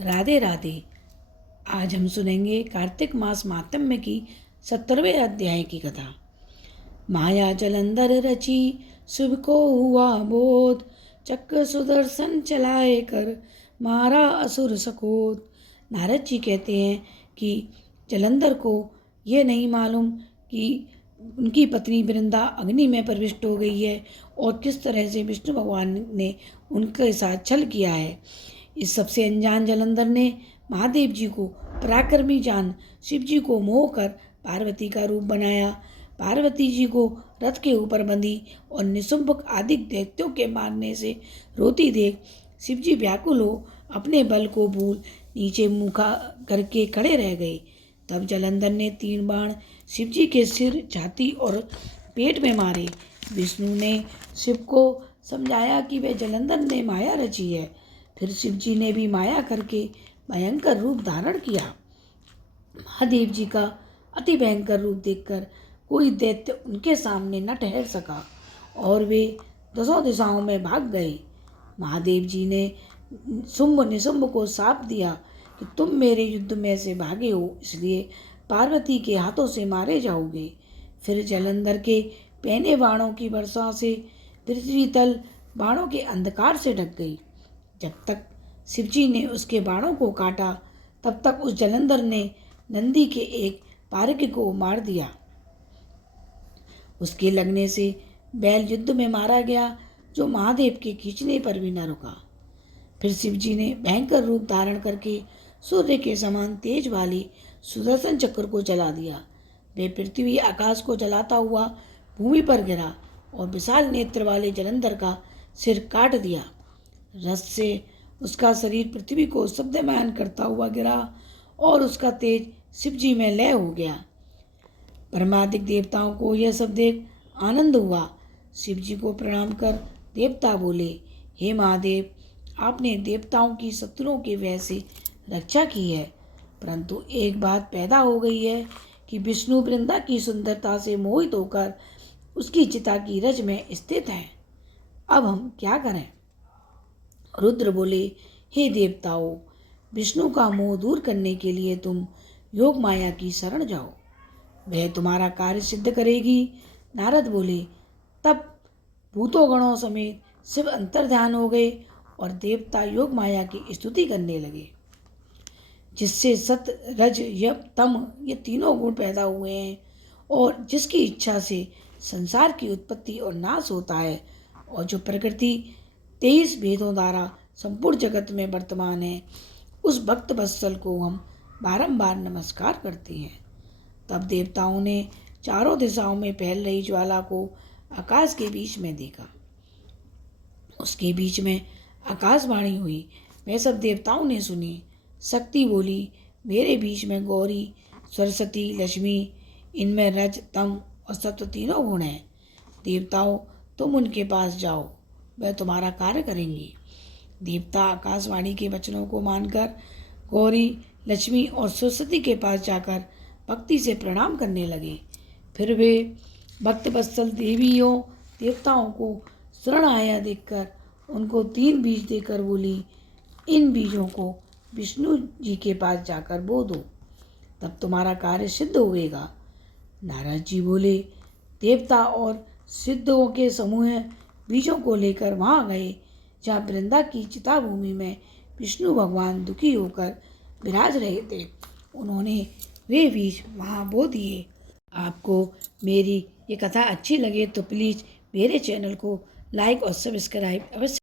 राधे राधे। आज हम सुनेंगे कार्तिक मास माहात्म्य की 70वें अध्याय की कथा। माया जलंधर रची शुभ को हुआ बोध, चक्र सुदर्शन चलाए कर मारा असुर सकोद। नारद जी कहते हैं कि जलंधर को ये नहीं मालूम कि उनकी पत्नी वृंदा अग्नि में प्रविष्ट हो गई है और किस तरह से विष्णु भगवान ने उनके साथ छल किया है। इस सबसे अनजान जलंधर ने महादेव जी को पराक्रमी जान शिव जी को मोह कर पार्वती का रूप बनाया। पार्वती जी को रथ के ऊपर बंधी और निशुंभ आदि दैत्यों के मारने से रोती देख शिव जी व्याकुल हो अपने बल को भूल नीचे मुखा करके खड़े रह गए। तब जलंधर ने 3 बाण शिव जी के सिर, छाती और पेट में मारे। विष्णु ने शिव को समझाया कि वह जलंधर ने माया रची है। फिर शिव जी ने भी माया करके भयंकर रूप धारण किया। महादेव जी का अति भयंकर रूप देखकर कोई दैत्य उनके सामने न ठहर सका और वे 10 दिशाओं में भाग गए। महादेव जी ने शुंभ निशुंभ को शाप दिया कि तुम मेरे युद्ध में से भागे हो, इसलिए पार्वती के हाथों से मारे जाओगे। फिर जलंधर के पहने बाणों की वर्षा से पृथ्वी तल बाणों के अंधकार से ढक गई। जब तक शिवजी ने उसके बाणों को काटा तब तक उस जलंधर ने नंदी के एक पारक को मार दिया। उसके लगने से बैल युद्ध में मारा गया, जो महादेव के खींचने पर भी न रुका। फिर शिवजी ने भयंकर रूप धारण करके सूर्य के समान तेज वाले सुदर्शन चक्र को जला दिया। वे पृथ्वी आकाश को जलाता हुआ भूमि पर गिरा और विशाल नेत्र वाले जलंधर का सिर काट दिया। रस से उसका शरीर पृथ्वी को शब्दमयन करता हुआ गिरा और उसका तेज शिवजी में लय हो गया। परमादिक देवताओं को यह सब देख आनंद हुआ। शिवजी को प्रणाम कर देवता बोले, हे महादेव, आपने देवताओं की शत्रुओं के वश से रक्षा की है, परंतु एक बात पैदा हो गई है कि विष्णु वृंदा की सुंदरता से मोहित होकर उसकी चिता की रज में स्थित है। अब हम क्या करें? रुद्र बोले, हे देवताओं, विष्णु का मोह दूर करने के लिए तुम योग माया की शरण जाओ, वह तुम्हारा कार्य सिद्ध करेगी। नारद बोले, तब भूतों गणों समेत शिव अंतर्ध्यान हो गए और देवता योग माया की स्तुति करने लगे, जिससे सत रज यम तम ये तीनों गुण पैदा हुए हैं और जिसकी इच्छा से संसार की उत्पत्ति और नाश होता है, और जो प्रकृति 23 भेदों द्वारा संपूर्ण जगत में वर्तमान है, उस भक्त वत्सल को हम बारंबार नमस्कार करते हैं। तब देवताओं ने चारों दिशाओं में फैल रही ज्वाला को आकाश के बीच में देखा। उसके बीच में आकाशवाणी हुई, वह सब देवताओं ने सुनी। शक्ति बोली, मेरे बीच में गौरी, सरस्वती, लक्ष्मी, इनमें रज तम और सत्व तीनों गुण हैं। देवताओं, तुम उनके पास जाओ, वह तुम्हारा कार्य करेंगी। देवता आकाशवाणी के वचनों को मानकर गौरी, लक्ष्मी और सरस्वती के पास जाकर भक्ति से प्रणाम करने लगे। फिर वे भक्त वत्सल देवियों देवताओं को शरण आया देखकर उनको 3 बीज देकर बोली, इन बीजों को विष्णु जी के पास जाकर बो दो, तब तुम्हारा कार्य सिद्ध होगा। नारद जी बोले, देवता और सिद्धों के समूह बीजों को लेकर वहाँ गए जहाँ वृंदा की चिता भूमि में विष्णु भगवान दुखी होकर विराज रहे थे। उन्होंने वे बीज वहाँ बो दिए। आपको मेरी ये कथा अच्छी लगे तो प्लीज़ मेरे चैनल को लाइक और सब्सक्राइब अवश्य